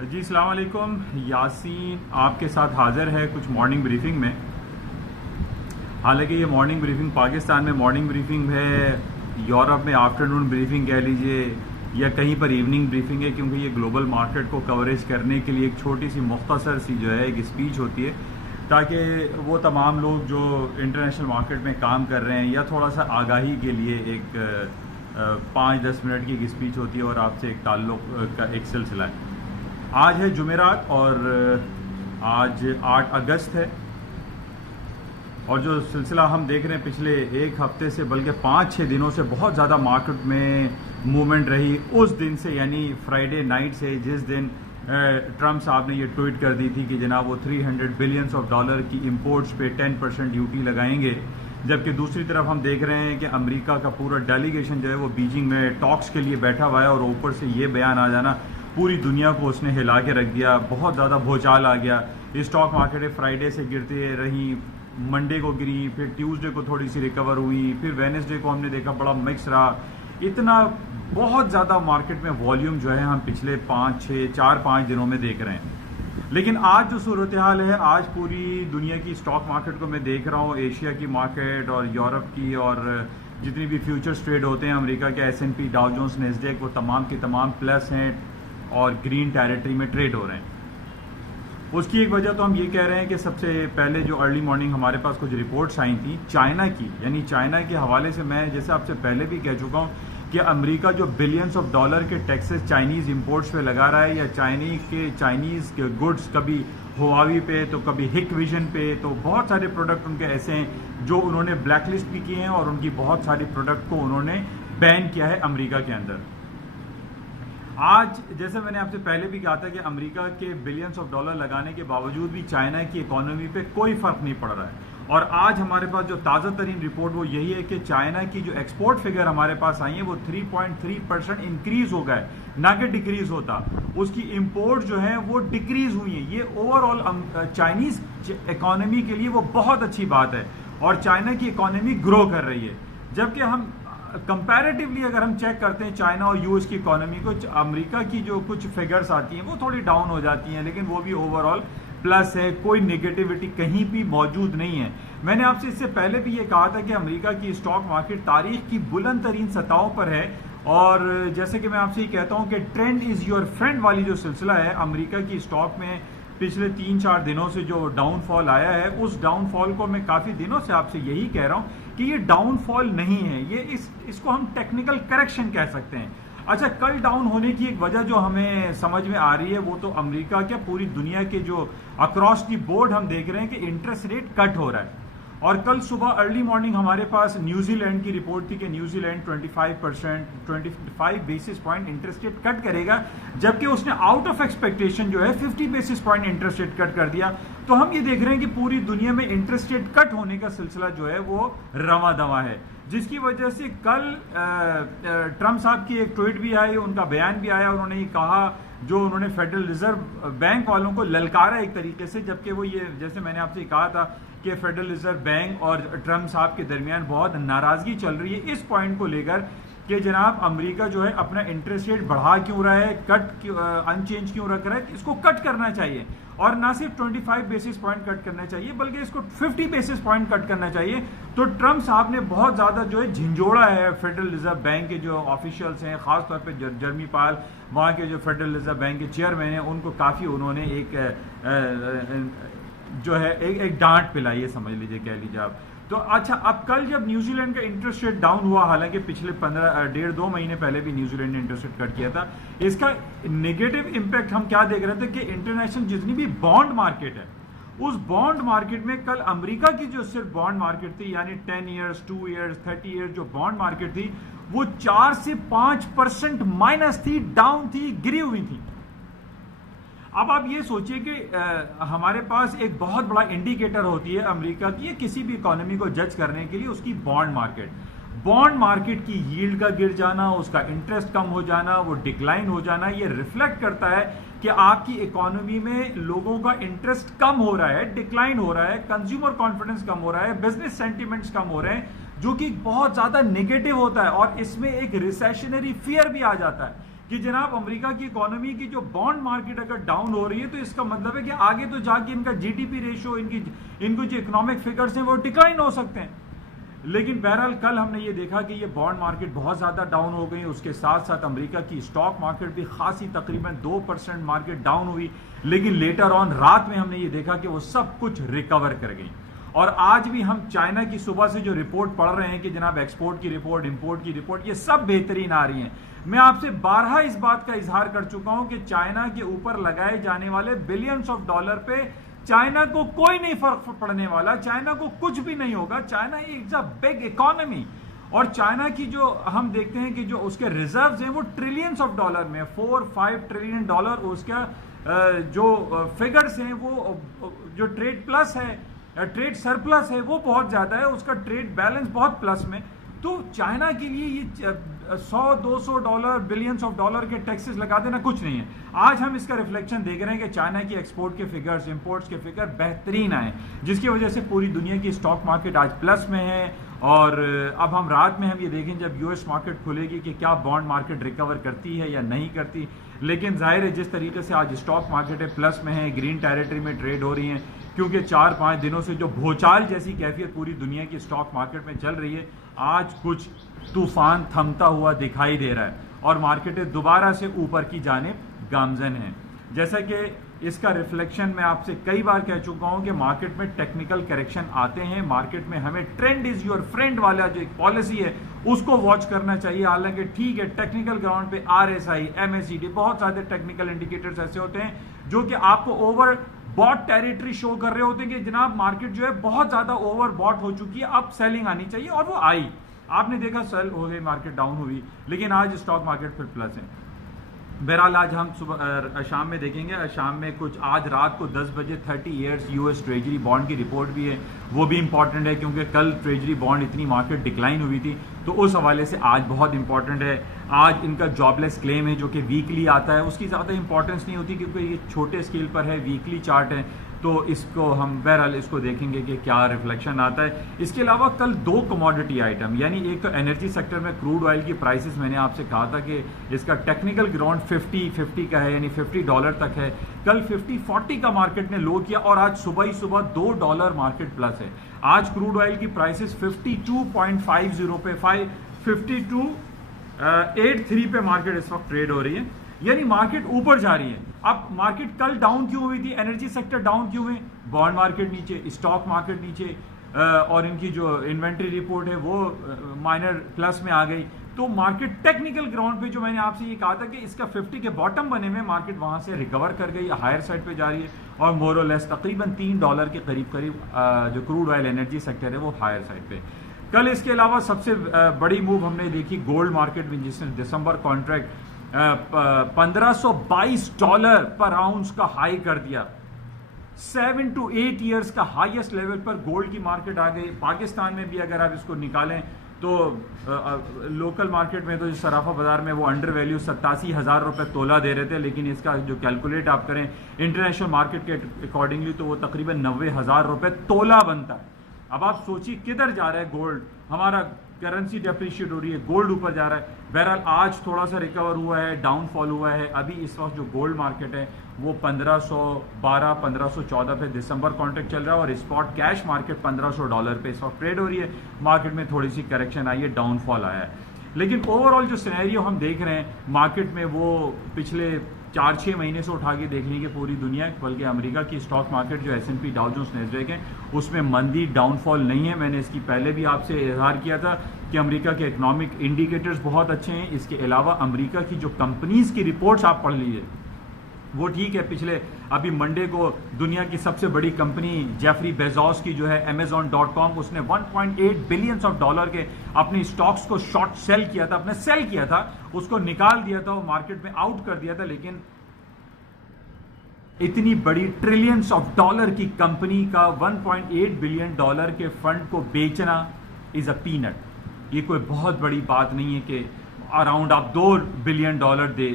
जी अस्सलाम वालेकुम। यासीन आपके साथ हाज़िर है कुछ मॉर्निंग ब्रीफिंग में। हालांकि ये मॉर्निंग ब्रीफिंग पाकिस्तान में मॉर्निंग ब्रीफिंग है, यूरोप में आफ्टरनून ब्रीफिंग कह लीजिए, या कहीं पर इवनिंग ब्रीफिंग है, क्योंकि ये ग्लोबल मार्केट को कवरेज करने के लिए एक छोटी सी मुख्तसर सी जो है एक स्पीच होती है, ताकि वो तमाम लोग जो इंटरनेशनल मार्केट में काम कर रहे हैं या थोड़ा सा आगाही के लिए एक 5-10 मिनट की एक स्पीच होती है और आपसे एक ताल्लुक़ का एक सिलसिला है। आज है जुमेरात और आज 8 अगस्त है, और जो सिलसिला हम देख रहे हैं पिछले एक हफ्ते से बल्कि 5-6 दिनों से बहुत ज़्यादा मार्केट में मूवमेंट रही। उस दिन से यानी फ्राइडे नाइट से, जिस दिन ट्रम्प साहब ने ये ट्वीट कर दी थी कि जनाब वो $300 बिलियन की इंपोर्ट्स पे 10% ड्यूटी लगाएंगे, जबकि दूसरी तरफ हम देख रहे हैं कि अमेरिका का पूरा डेलीगेशन जो है वो बीजिंग में टॉक्स के लिए बैठा हुआ है, और ऊपर से ये बयान आ जाना पूरी दुनिया को उसने हिला के रख दिया। बहुत ज़्यादा भूचाल आ गया। स्टॉक मार्केट फ्राइडे से गिरते रही, मंडे को गिरी, फिर ट्यूसडे को थोड़ी सी रिकवर हुई, फिर वेडनेसडे को हमने देखा बड़ा मिक्स रहा। इतना बहुत ज़्यादा मार्केट में वॉल्यूम जो है हम पिछले 4-5 दिनों में देख रहे हैं। लेकिन आज जो सूरत हाल है, आज पूरी दुनिया की स्टॉक मार्केट को मैं देख रहा हूँ, एशिया की मार्केट और यूरोप की, और जितनी भी फ्यूचर्स ट्रेड होते हैं अमेरिका के S&P, डाउ जोन्स, नेस्डेक, वो तमाम के तमाम प्लस हैं और ग्रीन टेरिटरी में ट्रेड हो रहे हैं। उसकी एक वजह तो हम ये कह रहे हैं कि सबसे पहले जो अर्ली मॉर्निंग हमारे पास कुछ रिपोर्ट्स आई थी चाइना की, यानी चाइना के हवाले से मैं जैसे आपसे पहले भी कह चुका हूँ कि अमेरिका जो बिलियंस ऑफ डॉलर के टैक्सेस चाइनीज़ इंपोर्ट्स पे लगा रहा है, या चाइनीज़ के गुड्स कभी हुआवी पे तो कभी हिकविजन पे, तो बहुत सारे प्रोडक्ट उनके ऐसे हैं जो उन्होंने ब्लैकलिस्ट भी किए हैं, और उनकी बहुत सारी प्रोडक्ट को उन्होंने बैन किया है अमेरिका के अंदर। आज जैसे मैंने आपसे पहले भी कहा था कि अमेरिका के बिलियंस ऑफ डॉलर लगाने के बावजूद भी चाइना की इकोनॉमी पे कोई फर्क नहीं पड़ रहा है। और आज हमारे पास जो ताज़ा तरीन रिपोर्ट वो यही है कि चाइना की जो एक्सपोर्ट फिगर हमारे पास आई है वो 3.3% इंक्रीज हो गए, ना कि डिक्रीज होता। उसकी इंपोर्ट जो है वो डिक्रीज हुई है। ये ओवरऑल चाइनीज इकोनॉमी के लिए वो बहुत अच्छी बात है, और चाइना की इकोनॉमी ग्रो कर रही है। जबकि हम कंपैरेटिवली अगर हम चेक करते हैं चाइना और यूएस की इकोनॉमी को, अमेरिका की जो कुछ फिगर्स आती हैं वो थोड़ी डाउन हो जाती हैं, लेकिन वो भी ओवरऑल प्लस है, कोई नेगेटिविटी कहीं भी मौजूद नहीं है। मैंने आपसे इससे पहले भी ये कहा था कि अमेरिका की स्टॉक मार्केट तारीख की बुलंद तरीन सतहों पर है, और जैसे कि मैं आपसे ये कहता हूँ कि ट्रेंड इज योर फ्रेंड वाली जो सिलसिला है अमेरिका की स्टॉक में पिछले 3-4 दिनों से जो डाउनफॉल आया है, उस डाउनफॉल को मैं काफ़ी दिनों से आपसे यही कह रहा हूँ कि ये डाउनफॉल नहीं है, ये इसको हम टेक्निकल करेक्शन कह सकते हैं। अच्छा, कल डाउन होने की एक वजह जो हमें समझ में आ रही है वो तो अमेरिका क्या पूरी दुनिया के जो अक्रॉस दी बोर्ड हम देख रहे हैं कि इंटरेस्ट रेट कट हो रहा है। और कल सुबह अर्ली मॉर्निंग हमारे पास न्यूजीलैंड की रिपोर्ट थी कि New Zealand 25 basis point interest rate cut करेगा, जबकि उसने आउट ऑफ एक्सपेक्टेशन जो है 50 basis point interest rate cut कर दिया। तो हम ये देख रहे हैं कि पूरी दुनिया में इंटरेस्ट रेट कट होने का सिलसिला जो है वो रवा दवा है, जिसकी वजह से कल ट्रम्प साहब की एक ट्वीट भी आई, उनका बयान भी आया। उन्होंने ये कहा, जो उन्होंने फेडरल रिजर्व बैंक वालों को ललकारा एक तरीके से, जबकि वो ये जैसे मैंने आपसे कहा था कि फेडरल रिजर्व बैंक और ट्रम्प साहब के दरमियान बहुत नाराजगी चल रही है इस पॉइंट को लेकर कि जनाब अमेरिका जो है अपना इंटरेस्ट रेट बढ़ा क्यों रहा है, अनचेंज क्यों रख रहा है, इसको कट करना चाहिए। और ना सिर्फ 25 बेसिस पॉइंट कट करना चाहिए बल्कि इसको 50 बेसिस पॉइंट कट करना चाहिए। तो ट्रम्प साहब ने बहुत ज़्यादा जो है झिंझोड़ा है फेडरल रिजर्व बैंक के जो ऑफिशियल्स हैं, खासतौर पे जर्मी पाल, वहाँ के जो फेडरल रिजर्व बैंक के चेयरमैन हैं, उनको काफ़ी उन्होंने जो है एक डांट पिलाई है, समझ लीजिए, कह लीजिए आप। तो अच्छा, अब कल जब न्यूजीलैंड का इंटरेस्ट रेट डाउन हुआ, हालांकि पिछले 1.5-2 महीने पहले भी न्यूजीलैंड ने इंटरेस्ट रेट कट किया था, इसका नेगेटिव इंपैक्ट हम क्या देख रहे थे कि इंटरनेशनल जितनी भी बॉन्ड मार्केट है, उस बॉन्ड मार्केट में कल अमेरिका की जो सिर्फ बॉन्ड मार्केट थी, यानी 10 ईयर्स, 2 ईयर्स, 30 ईयर्स जो बॉन्ड मार्केट थी, वो 4 से 5% माइनस थी, डाउन थी, गिरी हुई थी। अब आप ये सोचिए कि हमारे पास एक बहुत बड़ा इंडिकेटर होती है अमेरिका की, किसी भी इकोनॉमी को जज करने के लिए, उसकी बॉन्ड मार्केट। बॉन्ड मार्केट की यील्ड का गिर जाना, उसका इंटरेस्ट कम हो जाना, वो डिक्लाइन हो जाना, ये रिफ्लेक्ट करता है कि आपकी इकोनॉमी में लोगों का इंटरेस्ट कम हो रहा है, डिक्लाइन हो रहा है, कंज्यूमर कॉन्फिडेंस कम हो रहा है, बिजनेस सेंटिमेंट्स कम हो रहे हैं, जो कि बहुत ज्यादा नेगेटिव होता है। और इसमें एक रिसेशनरी फियर भी आ जाता है कि जनाब अमेरिका की इकोनॉमी की जो बॉन्ड मार्केट अगर डाउन हो रही है तो इसका मतलब है कि आगे तो जाके इनका जीडीपी रेशियो, इनको जो इकोनॉमिक फिगर्स हैं वो डिक्लाइन हो सकते हैं। लेकिन बहरहाल कल हमने ये देखा कि ये बॉन्ड मार्केट बहुत ज़्यादा डाउन हो गई, उसके साथ साथ अमेरिका की स्टॉक मार्केट भी खासी तकरीबन 2% मार्केट डाउन हुई। लेकिन लेटर ऑन रात में हमने ये देखा कि वो सब कुछ रिकवर कर गई। और आज भी हम चाइना की सुबह से जो रिपोर्ट पढ़ रहे हैं कि जनाब एक्सपोर्ट की रिपोर्ट, इंपोर्ट की रिपोर्ट, ये सब बेहतरीन आ रही हैं। मैं आपसे 12 इस बात का इजहार कर चुका हूं कि चाइना के ऊपर लगाए जाने वाले बिलियंस ऑफ डॉलर पे चाइना को कोई नहीं फर्क पड़ने वाला, चाइना को कुछ भी नहीं होगा। China is a big economy और चाइना की जो हम देखते हैं कि जो उसके रिजर्व्स हैं वो ट्रिलियंस ऑफ डॉलर में, 4-5 ट्रिलियन डॉलर उसका जो फिगर्स हैं वो जो ट्रेड प्लस है, ट्रेड सरप्लस है वो बहुत ज्यादा है, उसका ट्रेड बैलेंस बहुत प्लस में। तो चाइना के लिए ये 100-200 डॉलर बिलियंस ऑफ डॉलर के टैक्सेस लगा देना कुछ नहीं है। आज हम इसका रिफ्लेक्शन देख रहे हैं कि चाइना की एक्सपोर्ट के फिगर्स, इंपोर्ट्स के फिगर बेहतरीन आए, जिसकी वजह से पूरी दुनिया की स्टॉक मार्केट आज प्लस में है। और अब हम रात में हम ये देखें जब यूएस मार्केट खुलेगी कि क्या बॉन्ड मार्केट रिकवर करती है या नहीं करती। लेकिन जाहिर है जिस तरीके से आज स्टॉक मार्केट है प्लस में है, ग्रीन टेरिटरी में ट्रेड हो रही है, क्योंकि 4-5 दिनों से जो भूचाल जैसी कैफियत पूरी दुनिया की स्टॉक मार्केट में चल रही है, आज कुछ तूफान थमता हुआ दिखाई दे रहा है और मार्केटें दोबारा से ऊपर की जानिब गामजन हैं। जैसा कि इसका रिफ्लेक्शन मैं आपसे कई बार कह चुका हूं कि मार्केट में टेक्निकल करेक्शन आते हैं, मार्केट में हमें ट्रेंड इज योर फ्रेंड वाला जो एक पॉलिसी है उसको वॉच करना चाहिए। हालांकि ठीक है, टेक्निकल ग्राउंड पे RSI, MACD, बहुत सारे टेक्निकल इंडिकेटर्स ऐसे होते हैं जो कि आपको ओवर बॉट टेरिटरी शो कर रहे होते हैं कि जनाब मार्केट जो है बहुत ज्यादा ओवर बॉट हो चुकी है, अब सेलिंग आनी चाहिए, और वो आई। आपने देखा सेल हो गई, मार्केट डाउन हुई, लेकिन आज स्टॉक मार्केट फिर प्लस है। बहरहाल आज हम सुबह शाम में देखेंगे, शाम में कुछ आज रात को 10 बजे 30 ईयर्स यूएस ट्रेजरी बॉन्ड की रिपोर्ट भी है, वो भी इंपॉर्टेंट है क्योंकि कल ट्रेजरी बॉन्ड इतनी मार्केट डिक्लाइन हुई थी, तो उस हवाले से आज बहुत इंपॉर्टेंट है। आज इनका जॉबलेस क्लेम है जो कि वीकली आता है, उसकी ज़्यादा इंपॉर्टेंस नहीं होती क्योंकि ये छोटे स्केल पर है, वीकली चार्ट है, तो इसको हम बहरहाल इसको देखेंगे कि क्या रिफ्लेक्शन आता है। इसके अलावा कल 2 कमोडिटी आइटम, यानी एक तो एनर्जी सेक्टर में क्रूड ऑयल की प्राइसेस, मैंने आपसे कहा था कि इसका टेक्निकल ग्राउंड 50 का है, यानी $50 तक है। कल 50-40 का मार्केट ने लो किया और आज सुबह ही सुबह $2 मार्केट प्लस है। आज क्रूड ऑयल की प्राइसेस 52.50 पे 52.83 पे मार्केट इस वक्त ट्रेड हो रही है, यानी मार्केट ऊपर जा रही है। अब मार्केट कल डाउन क्यों हुई थी, एनर्जी सेक्टर डाउन क्यों हुए, बॉन्ड मार्केट नीचे, स्टॉक मार्केट नीचे, और इनकी जो इन्वेंट्री रिपोर्ट है वो माइनर प्लस में आ गई। तो मार्केट टेक्निकल ग्राउंड पे जो मैंने आपसे ये कहा था कि इसका 50 के बॉटम बने में मार्केट वहां से रिकवर कर गई, हायर साइड पे जा रही है और मोर और लेस तकरीबन $3 के करीब जो क्रूड ऑयल एनर्जी सेक्टर है वो हायर साइड पे। कल इसके अलावा सबसे बड़ी मूव हमने देखी गोल्ड मार्केट में, जिसने दिसंबर कॉन्ट्रैक्ट $1522 पर आउंस का हाई कर दिया। 7 to 8 ईयर्स का हाईएस्ट लेवल पर गोल्ड की मार्केट आ गई। पाकिस्तान में भी अगर आप इसको निकालें तो लोकल मार्केट में तो जो सराफा बाजार में वो अंडर वैल्यू 87,000 रुपये तोला दे रहे थे, लेकिन इसका जो कैलकुलेट आप करें इंटरनेशनल मार्केट के अकॉर्डिंगली तो वो तकरीबन 90,000 रुपये तोला बनता है। अब आप सोचिए किधर जा रहा है गोल्ड, हमारा करेंसी डेप्रिशिएट हो रही है, गोल्ड ऊपर जा रहा है। बहरहाल आज थोड़ा सा रिकवर हुआ है, डाउनफॉल हुआ है। अभी इस वक्त जो गोल्ड मार्केट है वो 1512-1514 पे दिसंबर कॉन्ट्रैक्ट चल रहा है और स्पॉट कैश मार्केट $1500 पे इस वक्त ट्रेड हो रही है। मार्केट में थोड़ी सी करेक्शन आई है, डाउनफॉल आया है, लेकिन ओवरऑल जो सिनेरियो हम देख रहे हैं मार्केट में वो पिछले 4-6 महीने से उठा के देख लेंगे पूरी दुनिया, बल्कि अमेरिका की स्टॉक मार्केट जो S&P डाउ जोन्स नैस्डैक है उसमें मंदी डाउनफॉल नहीं है। मैंने इसकी पहले भी आपसे इजहार किया था कि अमेरिका के इकोनॉमिक इंडिकेटर्स बहुत अच्छे हैं। इसके अलावा अमेरिका की जो कंपनीज की रिपोर्ट्स आप पढ़ लीजिए वो ठीक है। पिछले अभी मंडे को दुनिया की सबसे बड़ी कंपनी जेफरी बेजोस की जो है Amazon.com, उसने $1.8 बिलियन के अपनी स्टॉक्स को शॉर्ट सेल किया था, अपने सेल किया था, उसको निकाल दिया था, वो मार्केट में आउट कर दिया था। लेकिन इतनी बड़ी $ट्रिलियंस की कंपनी का $1.8 बिलियन के फंड को बेचना इज अ पीनट। ये कोई बहुत बड़ी बात नहीं है कि अराउंड आप $2 बिलियन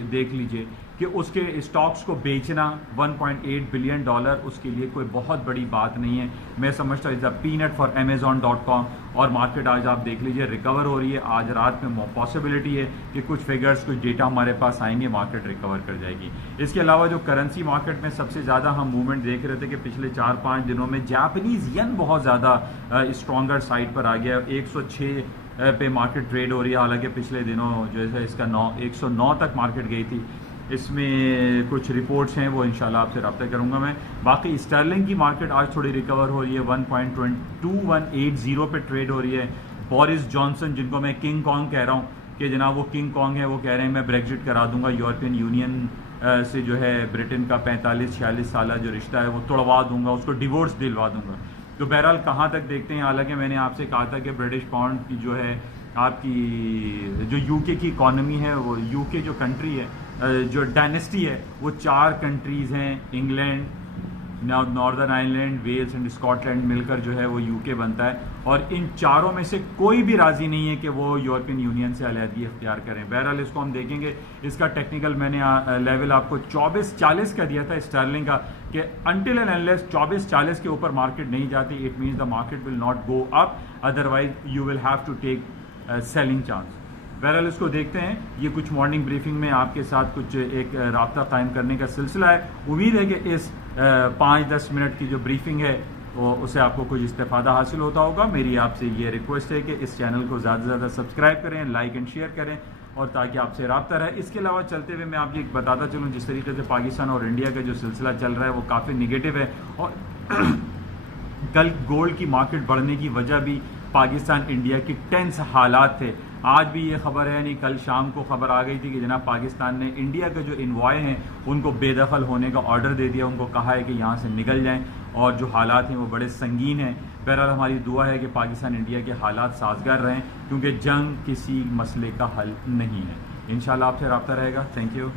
देख लीजिए कि उसके स्टॉक्स को बेचना 1.8 बिलियन डॉलर उसके लिए कोई बहुत बड़ी बात नहीं है। मैं समझता हूँ is a peanut for Amazon.com। और मार्केट आज आप देख लीजिए रिकवर हो रही है। आज रात में पॉसिबिलिटी है कि कुछ फिगर्स कुछ डेटा हमारे पास आएंगे, मार्केट रिकवर कर जाएगी। इसके अलावा जो करेंसी मार्केट में सबसे ज़्यादा हम मूवमेंट देख रहे थे कि पिछले 4-5 दिनों में जापानीज येन बहुत ज़्यादा स्ट्रॉन्गर साइड पर आ गया। 106 पे मार्केट ट्रेड हो रही है। हालांकि पिछले दिनों जो है इसका 109 तक मार्केट गई थी। इसमें कुछ रिपोर्ट्स हैं वो इंशाल्लाह आपसे रब्ता करूंगा मैं। बाकी स्टर्लिंग की मार्केट आज थोड़ी रिकवर हो रही है, 1.2180 पे ट्रेड हो रही है। बोरिस जॉनसन जिनको मैं किंग कॉन्ग कह रहा हूँ कि जनाब वो किंग कॉन्ग है, वो कह रहे हैं मैं ब्रेग्जिट करा दूंगा, यूरोपियन यूनियन से जो है ब्रिटेन का 45-46 साल जो रिश्ता है वो तोड़वा दूंगा, उसको डिवोर्स दिलवा दूंगा। तो बहरहाल कहाँ तक देखते हैं। हालांकि मैंने आपसे कहा था कि ब्रिटिश पाउंड की जो है आपकी जो यूके की इकॉनमी है, वो यूके जो कंट्री है जो डायनेस्टी है वो 4 कंट्रीज़ हैं, England, northern Ireland, Wales and Scotland मिलकर जो है वो यूके बनता है। और इन चारों में से कोई भी राज़ी नहीं है कि वो यूरोपियन यूनियन से अलहदगी इख्तियार करें। बहरहाल इसको हम देखेंगे। इसका टेक्निकल मैंने लेवल आपको 24-40 का दिया था स्टर्लिंग का कि अनटिल एंड अनलेस 24-40 के ऊपर मार्केट नहीं जाती, it means the market will not go up, otherwise you will have to take selling chance. बहरहाल इसको देखते हैं। ये कुछ मॉर्निंग ब्रीफिंग में आपके साथ कुछ एक राब्ता कायम करने का सिलसिला है। उम्मीद है कि इस 5-10 मिनट की जो ब्रीफिंग है वो उससे आपको कुछ इस्तेफादा हासिल होता होगा। मेरी आपसे ये रिक्वेस्ट है कि इस चैनल को ज़्यादा से ज़्यादा सब्सक्राइब करें, लाइक एंड शेयर करें और ताकि आपसे राब्ता रहे। इसके अलावा चलते हुए मैं आपको एक बताता चलूँ, जिस तरीके से पाकिस्तान और इंडिया का जो सिलसिला चल रहा है वो काफ़ी निगेटिव है। और कल गोल्ड की मार्केट बढ़ने की वजह भी पाकिस्तान इंडिया की टेंस हालात थे। आज भी ये खबर है, नहीं कल शाम को खबर आ गई थी कि जनाब पाकिस्तान ने इंडिया के जो इन्वॉय हैं उनको बेदखल होने का ऑर्डर दे दिया, उनको कहा है कि यहाँ से निकल जाएं और जो हालात हैं वो बड़े संगीन हैं। बहरहाल हमारी दुआ है कि पाकिस्तान इंडिया के हालात साजगार रहें, क्योंकि जंग किसी मसले का हल नहीं है। इंशाल्लाह आपसे रब्ता रहेगा। Thank you.